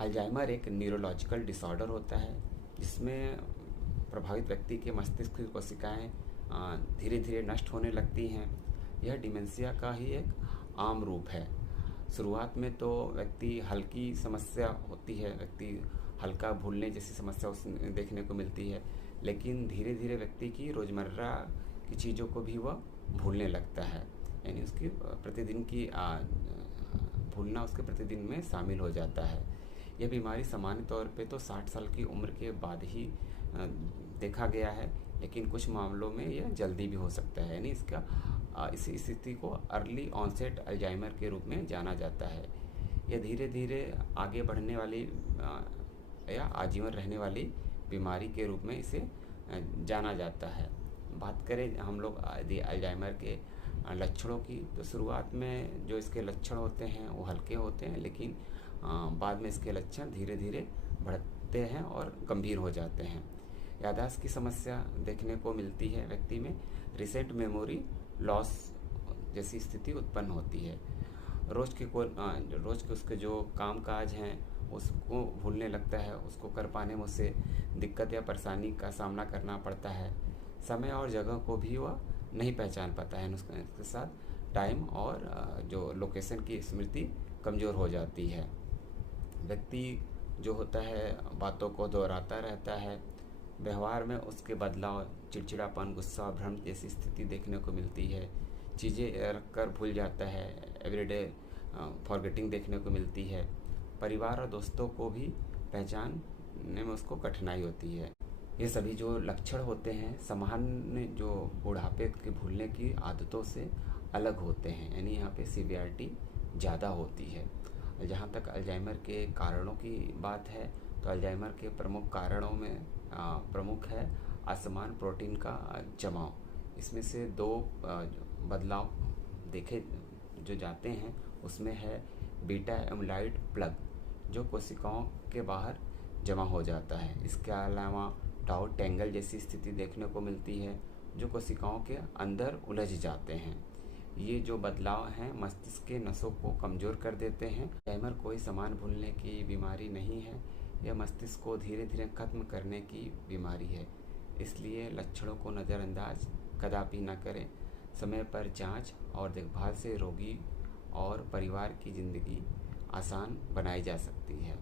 Alzheimer एक neurological disorder होता है जिसमें प्रभावित व्यक्ति के मस्तिष्क की कोशिकाएं धीरे धीरे नष्ट होने लगती हैं। यह डिमेंशिया का ही एक आम रूप है। शुरुआत में तो व्यक्ति हल्की समस्या होती है, व्यक्ति हल्का भूलने जैसी समस्या उसमें देखने को मिलती है, लेकिन धीरे धीरे व्यक्ति की रोज़मर्रा की चीज़ों को भी वह भूलने लगता है, यानी उसकी प्रतिदिन की भूलना उसके प्रतिदिन में शामिल हो जाता है। यह बीमारी सामान्य तौर पे तो 60 साल की उम्र के बाद ही देखा गया है, लेकिन कुछ मामलों में यह जल्दी भी हो सकता है, यानी इस स्थिति को अर्ली ऑनसेट अल्जाइमर के रूप में जाना जाता है। यह धीरे धीरे आगे बढ़ने वाली या आजीवन रहने वाली बीमारी के रूप में इसे जाना जाता है। बात करें हम लोग यदि अल्जाइमर के लक्षणों की, तो शुरुआत में जो इसके लक्षण होते हैं वो हल्के होते हैं, लेकिन बाद में इसके लक्षण धीरे धीरे बढ़ते हैं और गंभीर हो जाते हैं। याददाश्त की समस्या देखने को मिलती है व्यक्ति में, रिसेंट मेमोरी लॉस जैसी स्थिति उत्पन्न होती है। रोज़ के उसके जो काम काज हैं उसको भूलने लगता है, उसको कर पाने में उससे दिक्कत या परेशानी का सामना करना पड़ता है। समय और जगह को भी वह नहीं पहचान पाता है, उसके साथ टाइम और जो लोकेशन की स्मृति कमज़ोर हो जाती है। व्यक्ति जो होता है बातों को दोहराता रहता है, व्यवहार में उसके बदलाव, चिड़चिड़ापन, गुस्सा, भ्रम जैसी स्थिति देखने को मिलती है। चीज़ें रख कर भूल जाता है, एवरीडे फॉरगेटिंग देखने को मिलती है। परिवार और दोस्तों को भी पहचानने में उसको कठिनाई होती है। ये सभी जो लक्षण होते हैं सामान्य जो बुढ़ापे के भूलने की आदतों से अलग होते हैं, यानी यहाँ पे सीवियरिटी ज़्यादा होती है। जहाँ तक अल्जाइमर के कारणों की बात है, तो अल्जाइमर के प्रमुख कारणों में प्रमुख है असमान प्रोटीन का जमाव। इसमें से दो बदलाव देखे जो जाते हैं, उसमें है बीटा एमिलॉइड प्लग जो कोशिकाओं के बाहर जमा हो जाता है। इसके अलावा टाउ टेंगल जैसी स्थिति देखने को मिलती है जो कोशिकाओं के अंदर उलझ जाते हैं। ये जो बदलाव हैं मस्तिष्क के नसों को कमज़ोर कर देते हैं। अल्जाइमर कोई समान भूलने की बीमारी नहीं है, यह मस्तिष्क को धीरे धीरे खत्म करने की बीमारी है। इसलिए लक्षणों को नज़रअंदाज कदापि न करें। समय पर जांच और देखभाल से रोगी और परिवार की ज़िंदगी आसान बनाई जा सकती है।